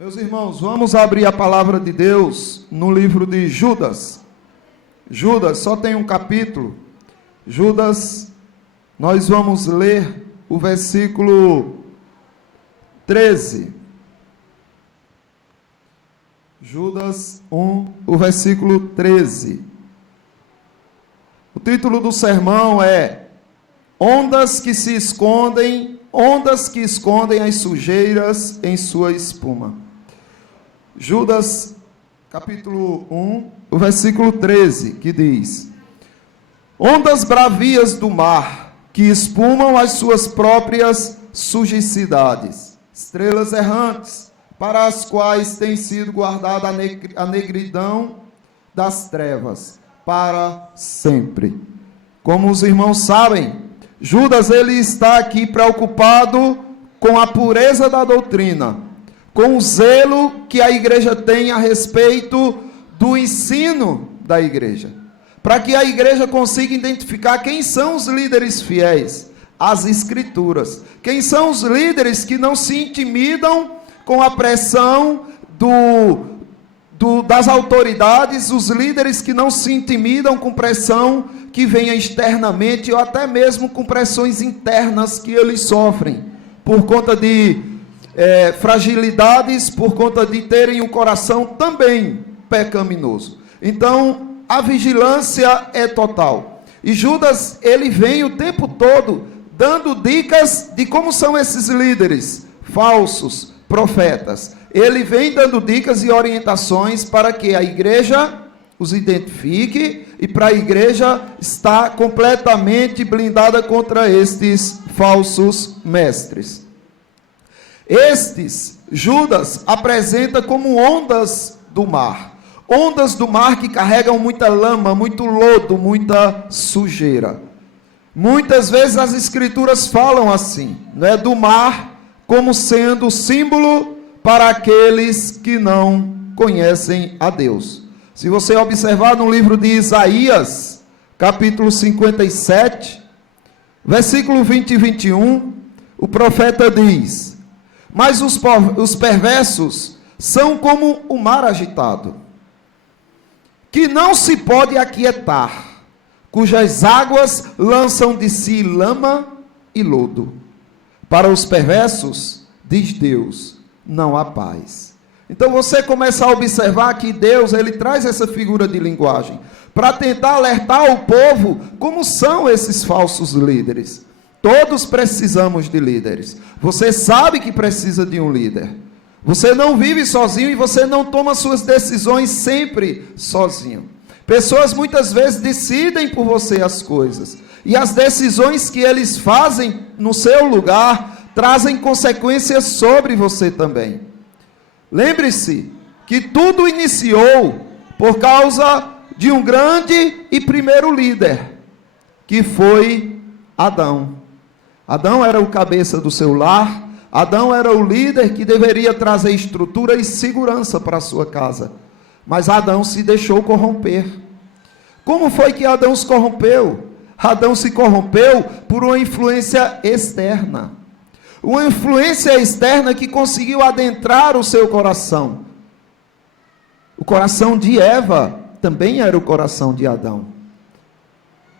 Meus irmãos, vamos abrir a palavra de Deus no livro de Judas. Judas só tem um capítulo. Judas, nós vamos ler o versículo 13. Judas 1, o versículo 13. O título do sermão é Ondas que escondem as sujeiras em sua espuma. Judas, capítulo 1, o versículo 13, que diz: Ondas bravias do mar, que espumam as suas próprias sujicidades, estrelas errantes, para as quais tem sido guardada a negridão das trevas, para sempre. Como os irmãos sabem, Judas ele está aqui preocupado com a pureza da doutrina, com o zelo que a igreja tem a respeito do ensino da igreja, para que a igreja consiga identificar quem são os líderes fiéis às escrituras, quem são os líderes que não se intimidam com a pressão das autoridades, os líderes que não se intimidam com pressão que venha externamente ou até mesmo com pressões internas que eles sofrem por conta de fragilidades, por conta de terem um coração também pecaminoso. Então a vigilância é total, e Judas ele vem o tempo todo dando dicas de como são esses líderes falsos profetas. Ele vem dando dicas e orientações para que a igreja os identifique e para a igreja estar completamente blindada contra estes falsos mestres. Estes, Judas apresenta como ondas do mar que carregam muita lama, muito lodo, muita sujeira. Muitas vezes as escrituras falam assim, né, do mar como sendo símbolo para aqueles que não conhecem a Deus. Se você observar no livro de Isaías, capítulo 57, versículo 20 e 21, o profeta diz: Mas os perversos são como o mar agitado, que não se pode aquietar, cujas águas lançam de si lama e lodo. Para os perversos, diz Deus, não há paz. Então você começa a observar que Deus ele traz essa figura de linguagem para tentar alertar o povo como são esses falsos líderes. Todos precisamos de líderes. Você sabe que precisa de um líder. Você não vive sozinho e você não toma suas decisões sempre sozinho. Pessoas muitas vezes decidem por você as coisas, e as decisões que eles fazem no seu lugar trazem consequências sobre você também. Lembre-se que tudo iniciou por causa de um grande e primeiro líder, que foi Adão. Adão era o cabeça do seu lar, Adão era o líder que deveria trazer estrutura e segurança para a sua casa. Mas Adão se deixou corromper. Como foi que Adão se corrompeu? Adão se corrompeu por uma influência externa. Uma influência externa que conseguiu adentrar o seu coração. O coração de Eva também era o coração de Adão.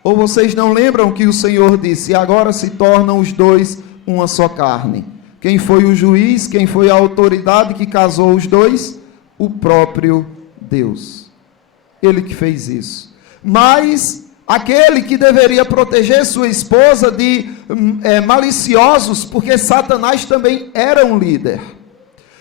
Ou vocês não lembram que o Senhor disse: agora se tornam os dois uma só carne? Quem foi o juiz? Quem foi a autoridade que casou os dois? O próprio Deus. Ele que fez isso. Mas aquele que deveria proteger sua esposa de maliciosos, porque Satanás também era um líder.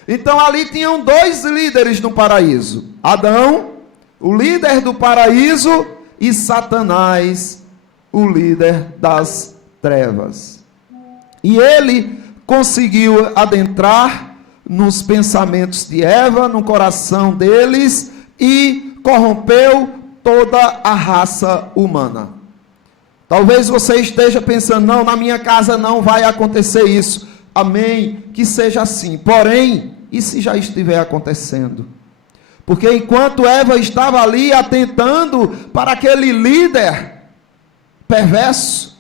Então ali tinham dois líderes no paraíso: Adão, o líder do paraíso, e Satanás, o líder das trevas. E ele conseguiu adentrar nos pensamentos de Eva, no coração deles, e corrompeu toda a raça humana. Talvez você esteja pensando: não, na minha casa não vai acontecer isso. Amém, que seja assim. Porém, e se já estiver acontecendo? Porque enquanto Eva estava ali atentando para aquele líder perverso,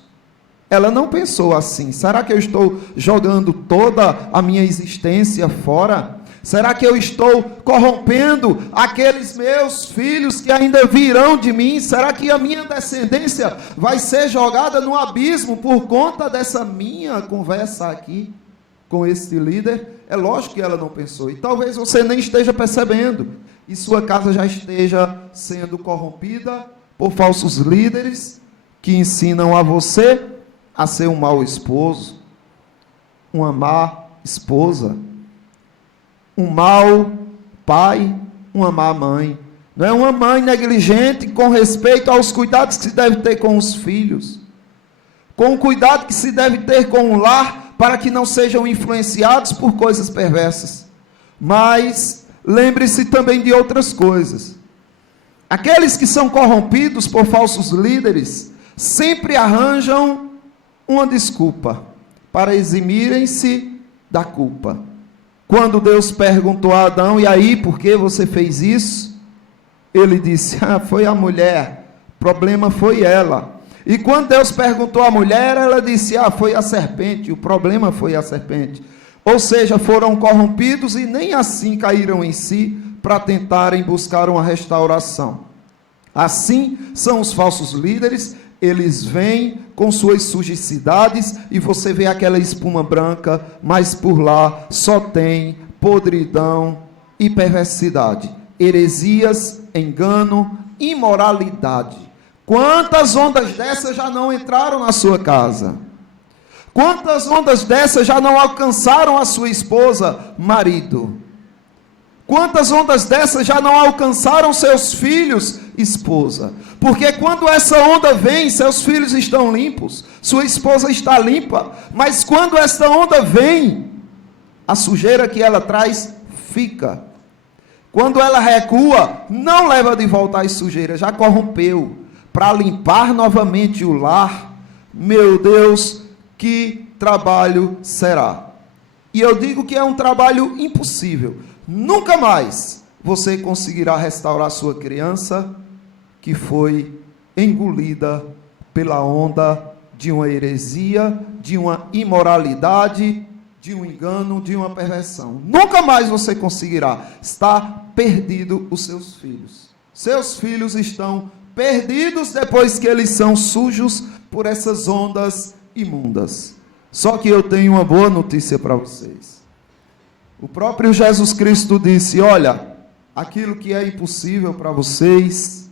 ela não pensou assim: será que eu estou jogando toda a minha existência fora? Será que eu estou corrompendo aqueles meus filhos que ainda virão de mim? Será que a minha descendência vai ser jogada no abismo por conta dessa minha conversa aqui com este líder? É lógico que ela não pensou. E talvez você nem esteja percebendo. E sua casa já esteja sendo corrompida por falsos líderes que ensinam a você a ser um mau esposo, uma má esposa, um mau pai, uma má mãe. Não é uma mãe negligente com respeito aos cuidados que se deve ter com os filhos, com o cuidado que se deve ter com o lar, para que não sejam influenciados por coisas perversas. Mas lembre-se também de outras coisas. Aqueles que são corrompidos por falsos líderes sempre arranjam uma desculpa para eximirem-se da culpa. Quando Deus perguntou a Adão: e aí, por que você fez isso? Ele disse: foi a mulher, o problema foi ela. E quando Deus perguntou à mulher, ela disse: foi a serpente, o problema foi a serpente. Ou seja, foram corrompidos e nem assim caíram em si para tentarem buscar uma restauração. Assim são os falsos líderes. Eles vêm com suas sujicidades e você vê aquela espuma branca, mas por lá só tem podridão e perversidade, heresias, engano, imoralidade. Quantas ondas dessas já não entraram na sua casa? Quantas ondas dessas já não alcançaram a sua esposa, marido? Quantas ondas dessas já não alcançaram seus filhos, esposa? Porque quando essa onda vem, seus filhos estão limpos, sua esposa está limpa, mas quando essa onda vem, a sujeira que ela traz fica. Quando ela recua, não leva de volta as sujeiras, já corrompeu. Para limpar novamente o lar, meu Deus, que trabalho será? E eu digo que é um trabalho impossível. Nunca mais você conseguirá restaurar sua criança que foi engolida pela onda de uma heresia, de uma imoralidade, de um engano, de uma perversão. Nunca mais você conseguirá. Está perdido os seus filhos. Seus filhos estão perdidos depois que eles são sujos por essas ondas imundas. Só que eu tenho uma boa notícia para vocês. O próprio Jesus Cristo disse: olha, aquilo que é impossível para vocês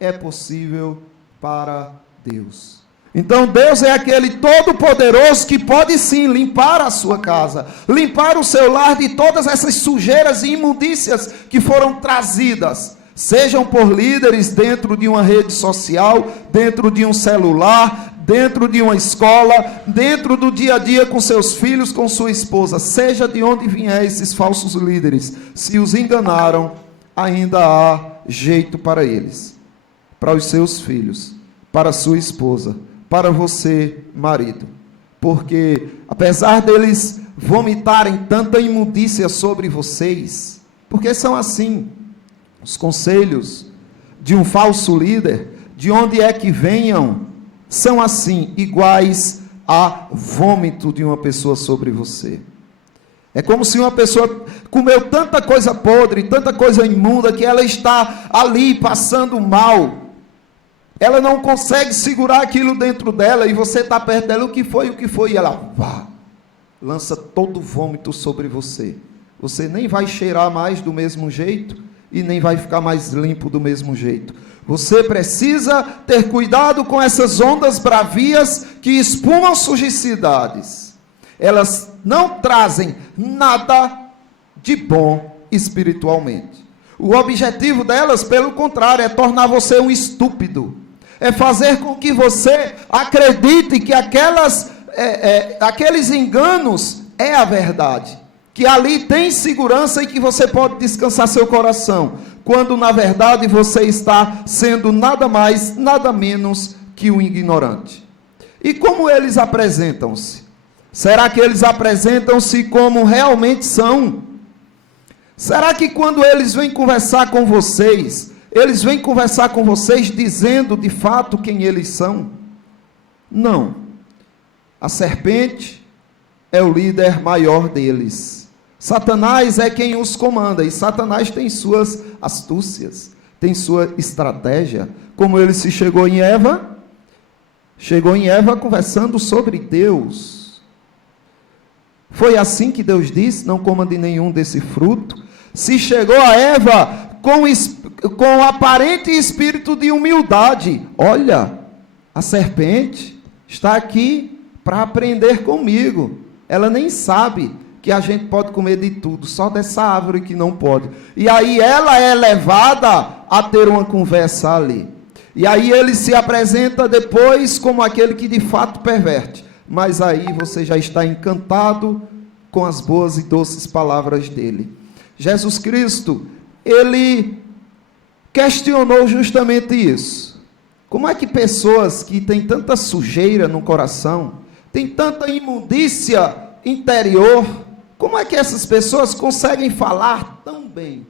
é possível para Deus. Então Deus é aquele todo-poderoso que pode sim limpar a sua casa, limpar o seu lar de todas essas sujeiras e imundícias que foram trazidas, sejam por líderes dentro de uma rede social, dentro de um celular, dentro de uma escola, dentro do dia a dia com seus filhos, com sua esposa, seja de onde vier esses falsos líderes, se os enganaram, ainda há jeito para eles, para os seus filhos, para a sua esposa, para você, marido, porque apesar deles vomitarem tanta imundícia sobre vocês, porque são assim, os conselhos de um falso líder, de onde é que venham, são assim, iguais a vômito de uma pessoa sobre você. É como se uma pessoa comeu tanta coisa podre, tanta coisa imunda, que ela está ali passando mal. Ela não consegue segurar aquilo dentro dela, e você está perto dela: o que foi? E ela lança todo o vômito sobre você. Você nem vai cheirar mais do mesmo jeito, e nem vai ficar mais limpo do mesmo jeito. Você precisa ter cuidado com essas ondas bravias que espumam sujicidades. Elas não trazem nada de bom espiritualmente. O objetivo delas, pelo contrário, é tornar você um estúpido. É fazer com que você acredite que aqueles enganos é a verdade. Que ali tem segurança e que você pode descansar seu coração, quando na verdade você está sendo nada mais, nada menos que um ignorante. E como eles apresentam-se? Será que eles apresentam-se como realmente são? Será que quando eles vêm conversar com vocês, eles vêm conversar com vocês dizendo de fato quem eles são? Não. A serpente é o líder maior deles. Satanás é quem os comanda, e Satanás tem suas astúcias, tem sua estratégia. Como ele se chegou em Eva conversando sobre Deus. Foi assim que Deus disse: não coma de nenhum desse fruto. Se chegou a Eva com aparente espírito de humildade. Olha, a serpente está aqui para aprender comigo. Ela nem sabe que a gente pode comer de tudo, só dessa árvore que não pode. E aí ela é levada a ter uma conversa ali. E aí ele se apresenta depois como aquele que de fato perverte. Mas aí você já está encantado com as boas e doces palavras dele. Jesus Cristo, ele questionou justamente isso. Como é que pessoas que têm tanta sujeira no coração, têm tanta imundícia interior, como é que essas pessoas conseguem falar tão bem?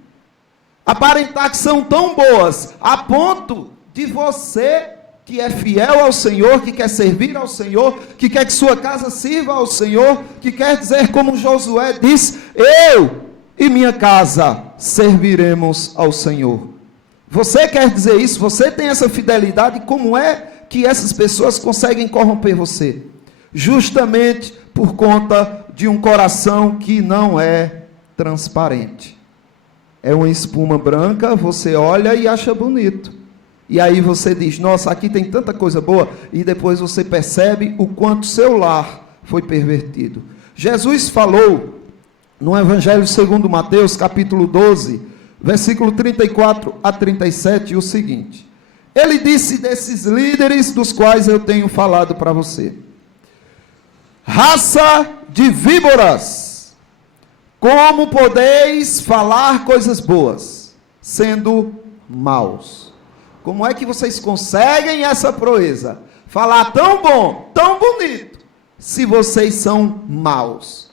Aparentar que são tão boas, a ponto de você, que é fiel ao Senhor, que quer servir ao Senhor, que quer que sua casa sirva ao Senhor, que quer dizer como Josué diz: eu e minha casa serviremos ao Senhor. Você quer dizer isso? Você tem essa fidelidade? Como é que essas pessoas conseguem corromper você? Justamente por conta de um coração que não é transparente. É uma espuma branca, você olha e acha bonito. E aí você diz: nossa, aqui tem tanta coisa boa. E depois você percebe o quanto seu lar foi pervertido. Jesus falou no Evangelho segundo Mateus, capítulo 12, versículo 34 a 37, o seguinte. Ele disse desses líderes dos quais eu tenho falado para você: raça de víboras, como podeis falar coisas boas, sendo maus? Como é que vocês conseguem essa proeza? Falar tão bom, tão bonito, se vocês são maus?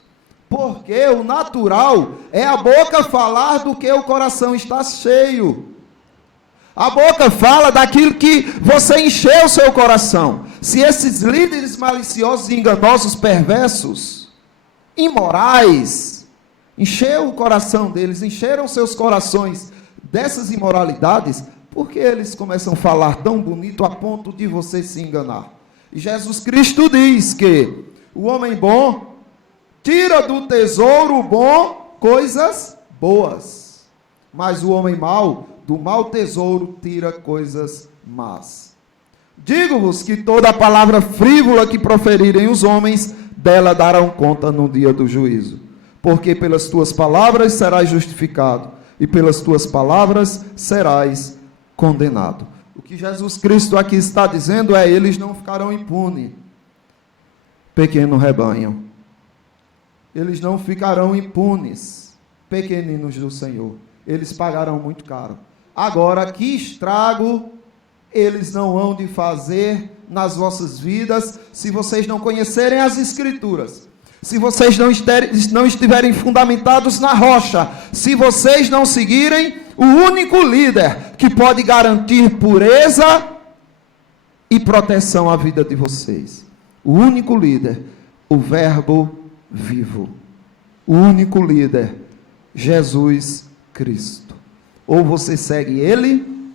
Porque o natural é a boca falar do que o coração está cheio. A boca fala daquilo que você encheu o seu coração. Se esses líderes maliciosos, enganosos, perversos, imorais, encheu o coração deles, encheram seus corações dessas imoralidades, por que eles começam a falar tão bonito a ponto de você se enganar? E Jesus Cristo diz que o homem bom tira do tesouro bom coisas boas, mas o homem mau, do mau tesouro, tira coisas más. Digo-vos que toda palavra frívola que proferirem os homens, dela darão conta no dia do juízo. Porque pelas tuas palavras serás justificado, e pelas tuas palavras serás condenado. O que Jesus Cristo aqui está dizendo é: eles não ficarão impunes, pequeno rebanho. Eles não ficarão impunes, pequeninos do Senhor. Eles pagarão muito caro. Agora, que estrago eles não hão de fazer nas vossas vidas, se vocês não conhecerem as Escrituras, se vocês não estiverem fundamentados na rocha, se vocês não seguirem o único líder que pode garantir pureza e proteção à vida de vocês. O único líder, o Verbo vivo. O único líder, Jesus Cristo. Ou você segue ele,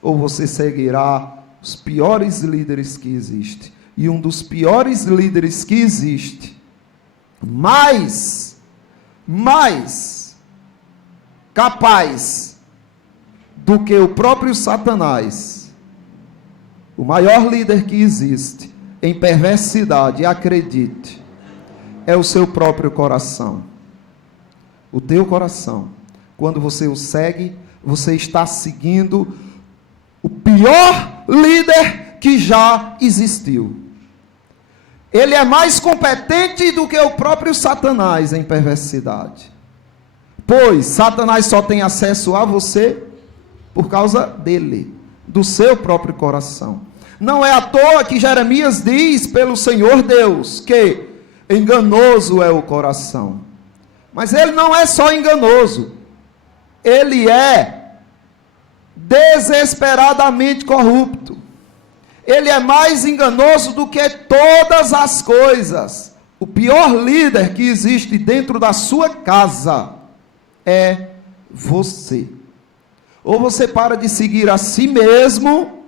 ou você seguirá os piores líderes que existem. E um dos piores líderes que existe, mais capaz do que o próprio Satanás, o maior líder que existe em perversidade, acredite, é o seu próprio coração. O teu coração. Quando você o segue, você está seguindo o pior líder que já existiu. Ele é mais competente do que o próprio Satanás em perversidade. Pois Satanás só tem acesso a você por causa dele, do seu próprio coração. Não é à toa que Jeremias diz pelo Senhor Deus que enganoso é o coração. Mas ele não é só enganoso, ele é desesperadamente corrupto. Ele é mais enganoso do que todas as coisas. o pior líder que existe dentro da sua casa é você. Ou você para de seguir a si mesmo,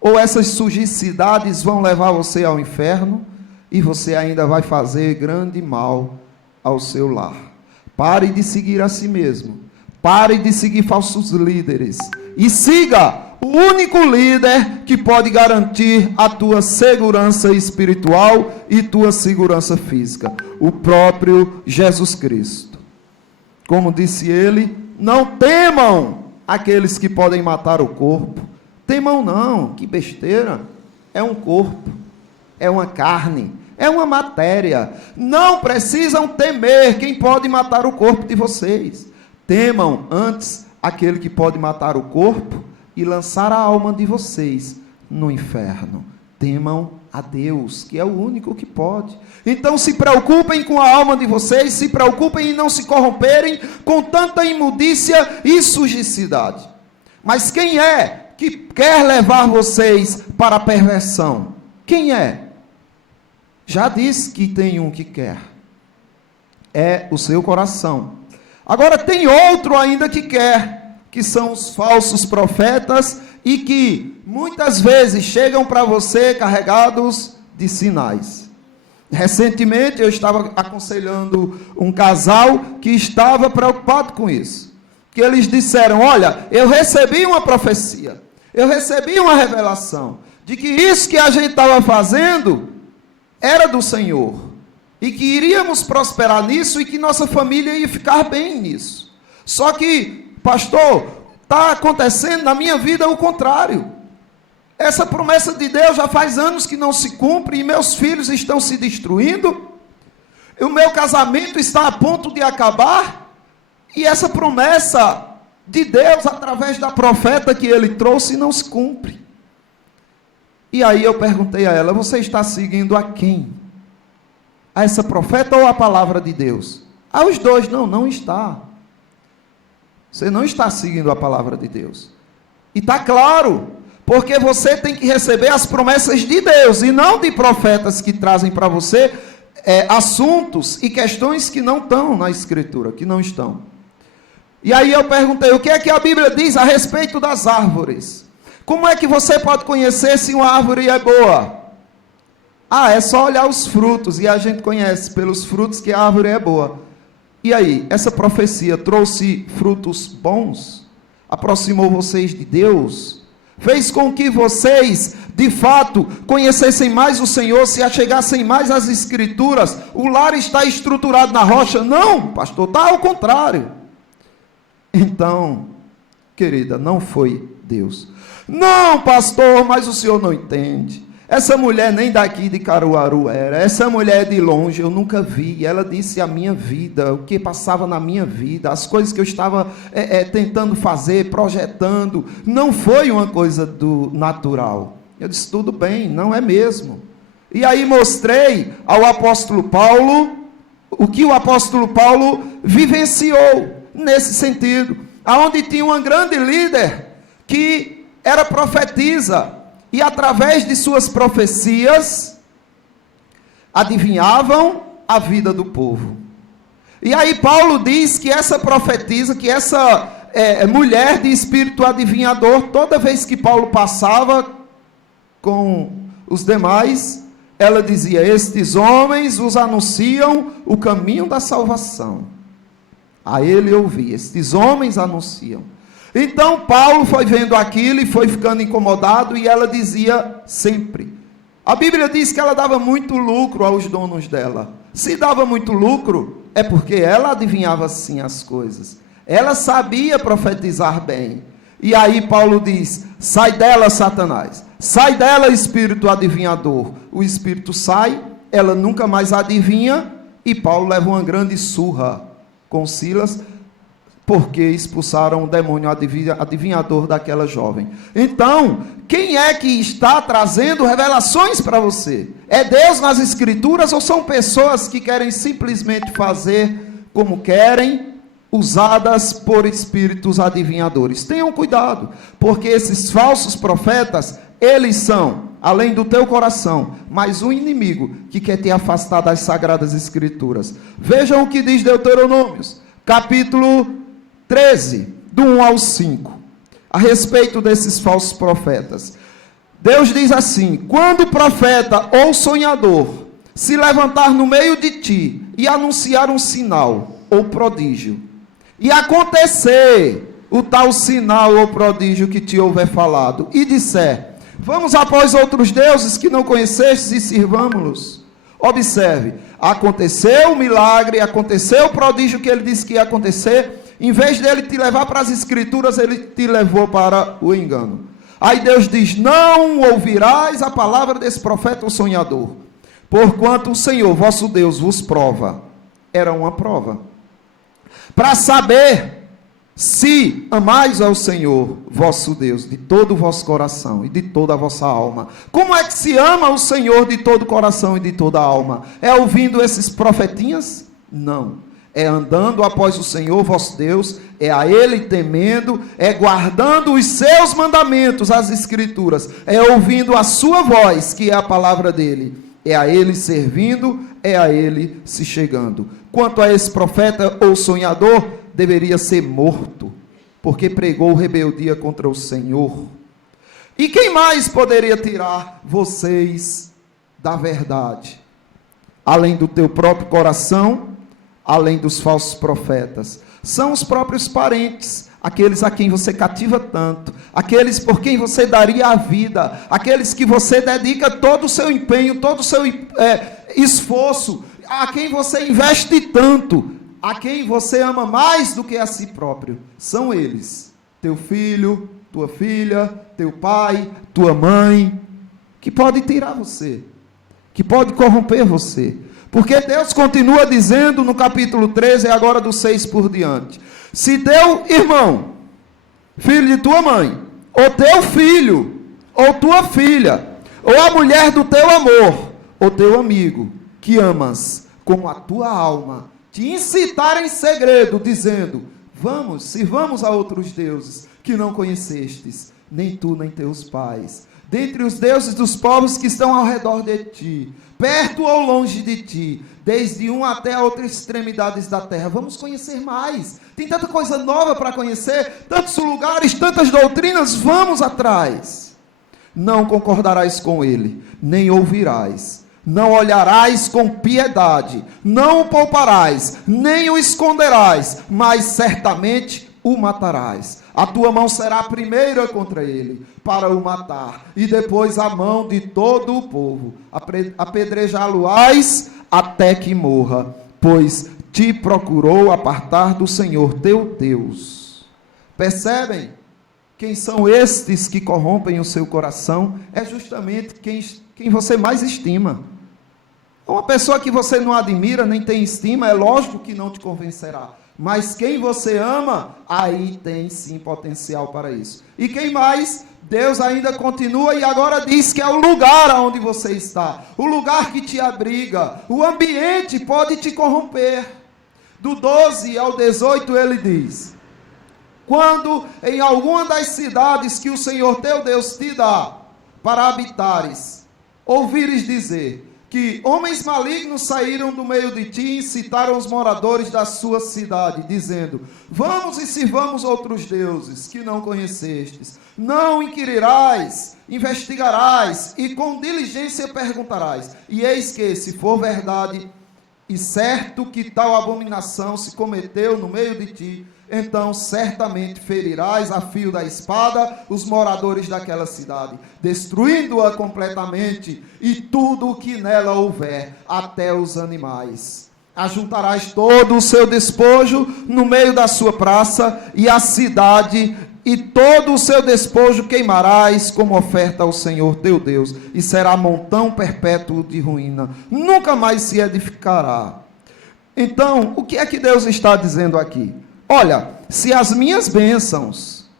ou essas sujicidades vão levar você ao inferno, e você ainda vai fazer grande mal ao seu lar. Pare de seguir a si mesmo. Pare de seguir falsos líderes. E siga o único líder que pode garantir a tua segurança espiritual e tua segurança física. O próprio Jesus Cristo. Como disse ele, não temam aqueles que podem matar o corpo. Temam não, que besteira. É um corpo, é uma carne, é uma matéria. Não precisam temer quem pode matar o corpo de vocês. Temam antes aquele que pode matar o corpo e lançar a alma de vocês no inferno. Temam a Deus, que é o único que pode. Então se preocupem com a alma de vocês, se preocupem em não se corromperem com tanta imundícia e sujicidade. Mas quem é que quer levar vocês para a perversão? Quem é? Já disse que tem um que quer. É o seu coração. Agora tem outro ainda que quer, que são os falsos profetas e que muitas vezes chegam para você carregados de sinais. Recentemente eu estava aconselhando um casal que estava preocupado com isso. Que eles disseram, olha, eu recebi uma profecia, eu recebi uma revelação, de que isso que a gente estava fazendo era do Senhor, e que iríamos prosperar nisso, e que nossa família ia ficar bem nisso. Só que, pastor, está acontecendo na minha vida o contrário. Essa promessa de Deus já faz anos que não se cumpre, e meus filhos estão se destruindo, e o meu casamento está a ponto de acabar, e essa promessa de Deus, através da profeta que ele trouxe, não se cumpre. E aí eu perguntei a ela, você está seguindo a quem? A essa profeta ou a palavra de Deus? Os dois. Não está. Você não está seguindo a palavra de Deus. E está claro, porque você tem que receber as promessas de Deus, e não de profetas que trazem para você assuntos e questões que não estão na Escritura, que não estão. E aí eu perguntei, o que é que a Bíblia diz a respeito das árvores? Como é que você pode conhecer se uma árvore é boa? É só olhar os frutos, e a gente conhece pelos frutos que a árvore é boa. E aí, essa profecia trouxe frutos bons? Aproximou vocês de Deus? Fez com que vocês, de fato, conhecessem mais o Senhor, se achegassem mais às Escrituras? O lar está estruturado na rocha? Não, pastor, está ao contrário. Então, querida, não foi Deus. Não, pastor, mas o senhor não entende. Essa mulher nem daqui de Caruaru era. Essa mulher é de longe, eu nunca vi. Ela disse a minha vida, o que passava na minha vida, as coisas que eu estava tentando fazer, projetando. Não foi uma coisa do natural. Eu disse, tudo bem, não é mesmo. E aí mostrei ao apóstolo Paulo o que o apóstolo Paulo vivenciou nesse sentido, aonde tinha uma grande líder que era profetisa, e através de suas profecias adivinhavam a vida do povo. E aí Paulo diz que essa profetisa, que essa mulher de espírito adivinhador, toda vez que Paulo passava com os demais, ela dizia, estes homens vos anunciam o caminho da salvação. A ele ouvia, estes homens anunciam. Então Paulo foi vendo aquilo e foi ficando incomodado, e ela dizia sempre. A Bíblia diz que ela dava muito lucro aos donos dela. Se dava muito lucro, é porque ela adivinhava sim as coisas. Ela sabia profetizar bem. E aí Paulo diz, sai dela, Satanás. Sai dela, espírito adivinhador. O espírito sai, ela nunca mais adivinha, e Paulo leva uma grande surra com Silas, porque expulsaram o demônio adivinhador daquela jovem. Então, quem é que está trazendo revelações para você? É Deus nas Escrituras, ou são pessoas que querem simplesmente fazer como querem, usadas por espíritos adivinhadores? Tenham cuidado, porque esses falsos profetas, eles são além do teu coração, mas um inimigo que quer te afastar das sagradas escrituras. Vejam o que diz Deuteronômios, capítulo 13, do 1 ao 5, a respeito desses falsos profetas. Deus diz assim: quando o profeta ou sonhador se levantar no meio de ti e anunciar um sinal ou prodígio, e acontecer o tal sinal ou prodígio que te houver falado, e disser: vamos após outros deuses que não conhecestes e sirvamo-los. Observe, aconteceu o milagre, aconteceu o prodígio que ele disse que ia acontecer, em vez dele te levar para as escrituras, ele te levou para o engano. Aí Deus diz: não ouvirás a palavra desse profeta ou sonhador, porquanto o Senhor vosso Deus vos prova. Era uma prova para saber se amais ao Senhor vosso Deus de todo o vosso coração e de toda a vossa alma. Como é que se ama o Senhor de todo o coração e de toda a alma? É ouvindo esses profetinhas? Não. É andando após o Senhor vosso Deus, é a Ele temendo, é guardando os seus mandamentos, as escrituras, é ouvindo a sua voz, que é a palavra dele, é a Ele servindo, é a Ele se chegando. Quanto a esse profeta ou sonhador, deveria ser morto, porque pregou rebeldia contra o Senhor. E quem mais poderia tirar vocês da verdade? Além do teu próprio coração, além dos falsos profetas, são os próprios parentes, aqueles a quem você cativa tanto, aqueles por quem você daria a vida, aqueles que você dedica todo o seu empenho, todo o seu esforço, a quem você investe tanto, a quem você ama mais do que a si próprio. São eles, teu filho, tua filha, teu pai, tua mãe, que pode tirar você, que pode corromper você. Porque Deus continua dizendo no capítulo 13, agora do 6 por diante: se teu irmão, filho de tua mãe, ou teu filho, ou tua filha, ou a mulher do teu amor, ou teu amigo, que amas como a tua alma, te incitar em segredo, dizendo: vamos, sirvamos a outros deuses que não conhecestes, nem tu nem teus pais, dentre os deuses dos povos que estão ao redor de ti, perto ou longe de ti, desde um até a outra extremidades da terra. Vamos conhecer mais, tem tanta coisa nova para conhecer, tantos lugares, tantas doutrinas, vamos atrás. Não concordarás com ele, nem ouvirás, não olharás com piedade, não o pouparás, nem o esconderás, mas certamente o matarás. A tua mão será a primeira contra ele, para o matar, e depois a mão de todo o povo. Apedrejá-lo-ás até que morra, pois te procurou apartar do Senhor teu Deus. Percebem? Quem são estes que corrompem o seu coração? É justamente quem você mais estima. Uma pessoa que você não admira, nem tem estima, é lógico que não te convencerá. Mas quem você ama, aí tem sim potencial para isso. E quem mais? Deus ainda continua e agora diz que é o lugar onde você está, o lugar que te abriga, o ambiente pode te corromper. Do 12 ao 18 ele diz: quando em alguma das cidades que o Senhor teu Deus te dá para habitares, ouvires dizer que homens malignos saíram do meio de ti e incitaram os moradores da sua cidade, dizendo: vamos e sirvamos outros deuses que não conhecestes. Não inquirirás, investigarás e com diligência perguntarás. E eis que, se for verdade e certo que tal abominação se cometeu no meio de ti, então certamente ferirás a fio da espada os moradores daquela cidade, destruindo-a completamente, e tudo o que nela houver, até os animais. Ajuntarás todo o seu despojo no meio da sua praça, e a cidade e todo o seu despojo queimarás como oferta ao Senhor teu Deus, e será montão perpétuo de ruína, nunca mais se edificará. Então, o que é que Deus está dizendo aqui? Olha, se as minhas bênçãos,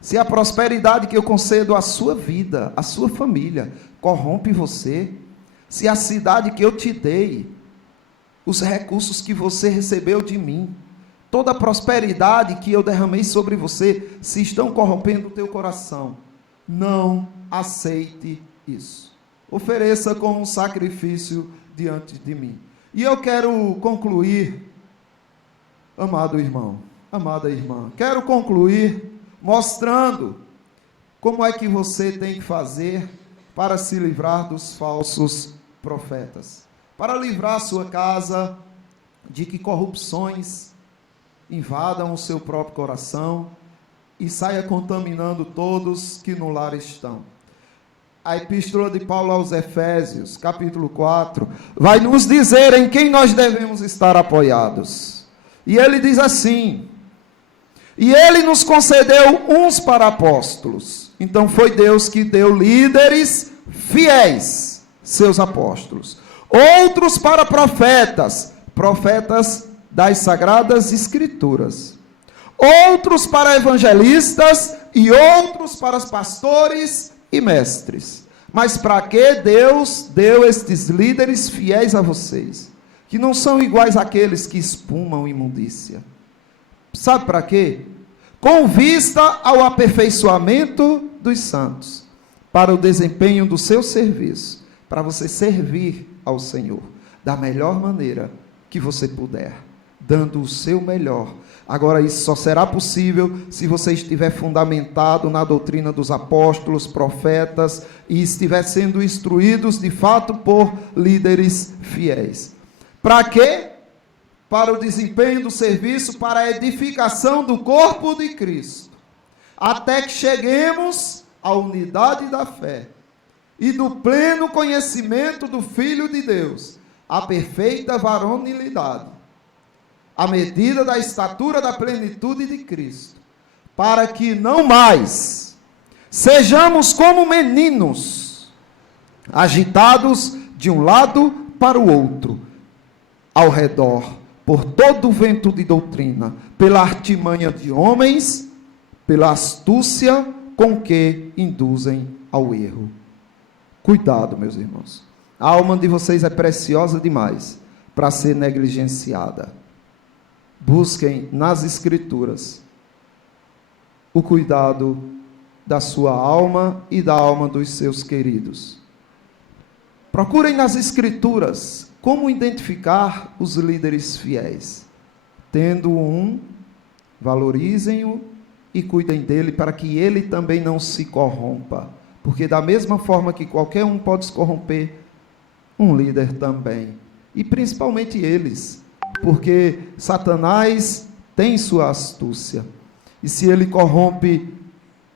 se a prosperidade que eu concedo à sua vida, à sua família, corrompe você, se a cidade que eu te dei, os recursos que você recebeu de mim, toda a prosperidade que eu derramei sobre você, se estão corrompendo o teu coração, não aceite isso. Ofereça como um sacrifício diante de mim. E eu quero concluir, amado irmão, amada irmã, quero concluir mostrando como é que você tem que fazer para se livrar dos falsos profetas, para livrar a sua casa de que corrupções invadam o seu próprio coração e saia contaminando todos que no lar estão. A epístola de Paulo aos Efésios, capítulo 4, vai nos dizer em quem nós devemos estar apoiados. E ele diz assim: e ele nos concedeu uns para apóstolos. Então foi Deus que deu líderes fiéis, seus apóstolos. Outros para profetas, profetas das Sagradas Escrituras. Outros para evangelistas e outros para os pastores e mestres. Mas para que Deus deu estes líderes fiéis a vocês, que não são iguais àqueles que espumam imundícia? Sabe para quê? Com vista ao aperfeiçoamento dos santos, para o desempenho do seu serviço, para você servir ao Senhor da melhor maneira que você puder, dando o seu melhor. Agora, isso só será possível se você estiver fundamentado na doutrina dos apóstolos, profetas, e estiver sendo instruídos de fato por líderes fiéis. Para quê? Para o desempenho do serviço, para a edificação do corpo de Cristo, até que cheguemos à unidade da fé e do pleno conhecimento do Filho de Deus, à perfeita varonilidade, à medida da estatura da plenitude de Cristo, para que não mais sejamos como meninos, agitados de um lado para o outro, ao redor, por todo o vento de doutrina, pela artimanha de homens, pela astúcia com que induzem ao erro. Cuidado, meus irmãos. A alma de vocês é preciosa demais para ser negligenciada. Busquem nas Escrituras o cuidado da sua alma e da alma dos seus queridos. Procurem nas Escrituras como identificar os líderes fiéis. Tendo um, valorizem-o e cuidem dele para que ele também não se corrompa. Porque da mesma forma que qualquer um pode se corromper, um líder também. E principalmente eles. Porque Satanás tem sua astúcia. E se ele corrompe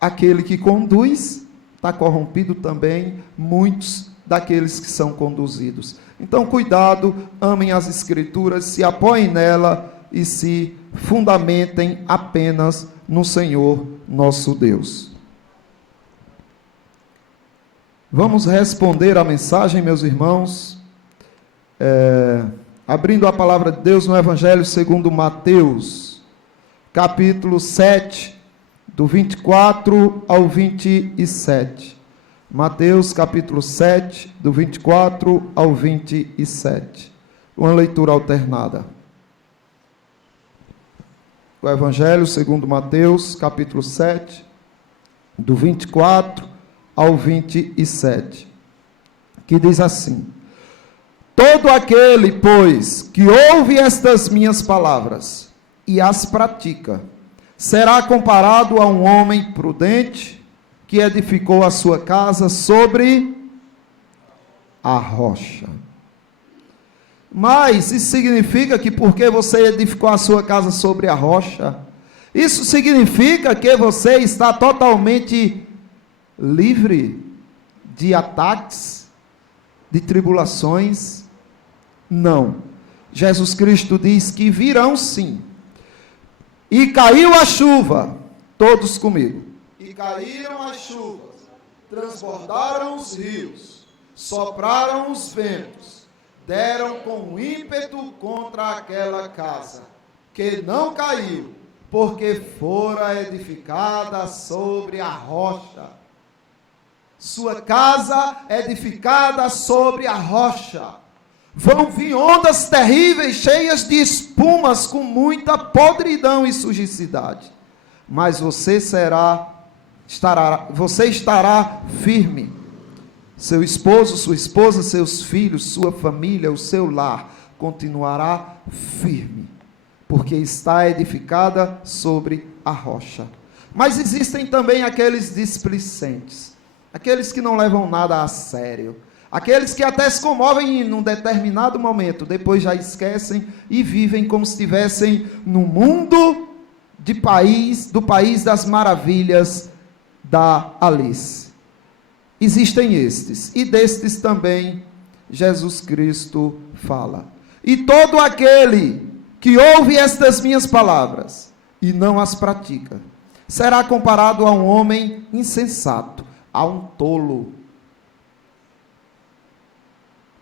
aquele que conduz, está corrompido também muitos daqueles que são conduzidos. Então, cuidado, amem as Escrituras, se apoiem nela e se fundamentem apenas no Senhor nosso Deus. Vamos responder a mensagem, meus irmãos, abrindo a palavra de Deus no Evangelho segundo Mateus, capítulo 7, do 24 ao 27. Mateus, capítulo 7, do 24 ao 27. Uma leitura alternada. O Evangelho segundo Mateus, capítulo 7, do 24 ao 27. Que diz assim: todo aquele, pois, que ouve estas minhas palavras e as pratica, será comparado a um homem prudente que edificou a sua casa sobre a rocha. Mas isso significa que porque você edificou a sua casa sobre a rocha, isso significa que você está totalmente livre de ataques, de tribulações? Não. Jesus Cristo diz que virão sim. E caiu a chuva, todos comigo. E caíram as chuvas, transbordaram os rios, sopraram os ventos, deram com ímpeto contra aquela casa, que não caiu, porque fora edificada sobre a rocha. Sua casa edificada sobre a rocha. Vão vir ondas terríveis, cheias de espumas, com muita podridão e sujicidade. Mas você estará firme, Seu esposo, sua esposa, seus filhos, sua família, o seu lar continuará firme, porque está edificada sobre a rocha. Mas existem também aqueles displicentes, aqueles que não levam nada a sério, aqueles que até se comovem em um determinado momento, depois já esquecem e vivem como se estivessem no mundo do país das maravilhas da Alice. Existem estes, e destes também Jesus Cristo fala. E todo aquele que ouve estas minhas palavras e não as pratica, será comparado a um homem insensato, a um tolo,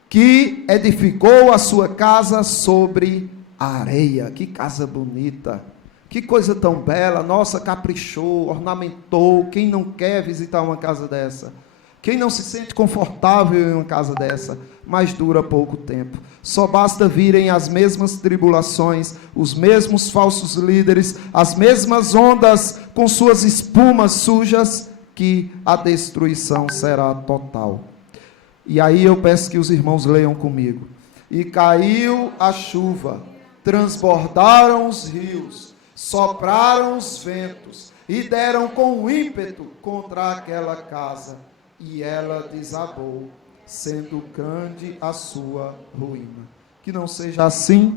que edificou a sua casa sobre a areia. Que casa bonita, que coisa tão bela, nossa, caprichou, ornamentou. Quem não quer visitar uma casa dessa? Quem não se sente confortável em uma casa dessa? Mas dura pouco tempo. Só basta virem as mesmas tribulações, os mesmos falsos líderes, as mesmas ondas com suas espumas sujas, que a destruição será total. E aí eu peço que os irmãos leiam comigo. E caiu a chuva, transbordaram os rios, sopraram os ventos e deram com ímpeto contra aquela casa, e ela desabou, sendo grande a sua ruína. Que não seja assim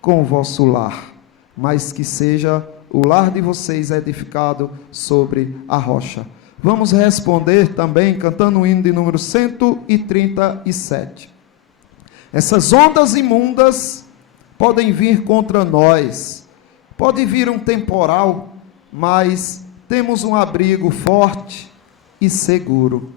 com o vosso lar, mas que seja o lar de vocês edificado sobre a rocha. Vamos responder também cantando o hino de número 137. Essas ondas imundas podem vir contra nós, pode vir um temporal, mas temos um abrigo forte e seguro.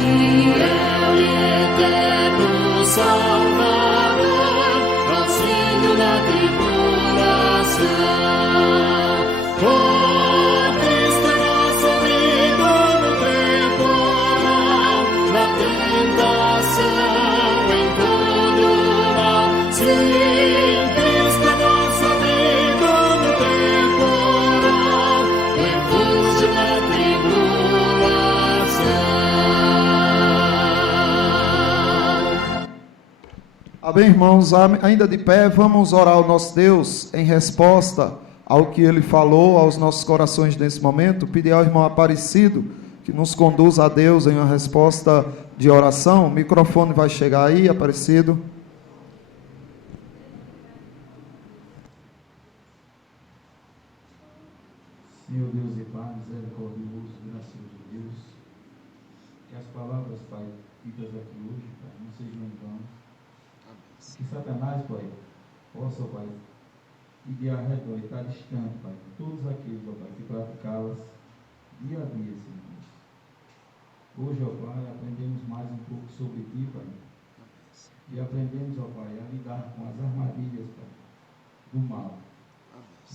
Fiel Amém, irmãos? Ainda de pé, vamos orar ao nosso Deus em resposta ao que Ele falou aos nossos corações nesse momento. Pedir ao irmão Aparecido que nos conduza a Deus em uma resposta de oração. O microfone vai chegar aí, Aparecido. Senhor Deus e Pai, misericordioso, gracioso Deus, que as palavras, Pai, ditas aqui hoje, Pai, não sejam em vão. Que Satanás, Pai, possa, Pai, ir de arredor e estar distante, Pai, de todos aqueles, ó Pai, que praticá-las dia a dia, Senhor Deus. Hoje, ó Pai, aprendemos mais um pouco sobre Ti, Pai, e aprendemos, ó Pai, a lidar com as armadilhas, Pai, do mal.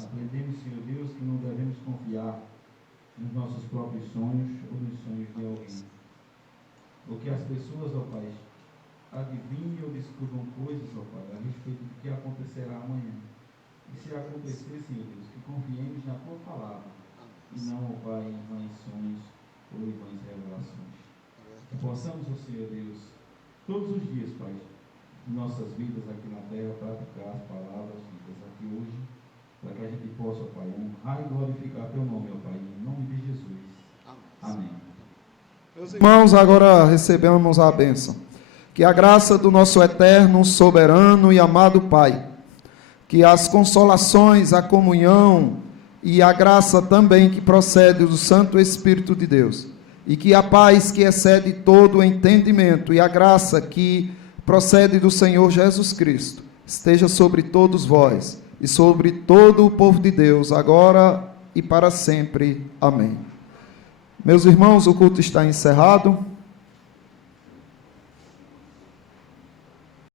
Aprendemos, Senhor Deus, que não devemos confiar nos nossos próprios sonhos ou nos sonhos de alguém. Porque as pessoas, ó Pai, adivinhem ou descubram coisas, ó Pai, a respeito do que acontecerá amanhã. E se acontecer, Senhor Deus, que confiemos na Tua palavra e não, ó Pai, em vãs sonhos ou em vãs revelações. Que possamos, ó Senhor Deus, todos os dias, Pai, de nossas vidas aqui na terra, praticar as palavras ditas aqui hoje, para que a gente possa, Pai, honrar e glorificar Teu nome, ó Pai, em nome de Jesus. Amém. Meus irmãos, agora recebemos a bênção. Que a graça do nosso eterno, soberano e amado Pai, que as consolações, a comunhão e a graça também que procede do Santo Espírito de Deus, e que a paz que excede todo o entendimento e a graça que procede do Senhor Jesus Cristo, esteja sobre todos vós, e sobre todo o povo de Deus, agora e para sempre. Amém. Meus irmãos, o culto está encerrado.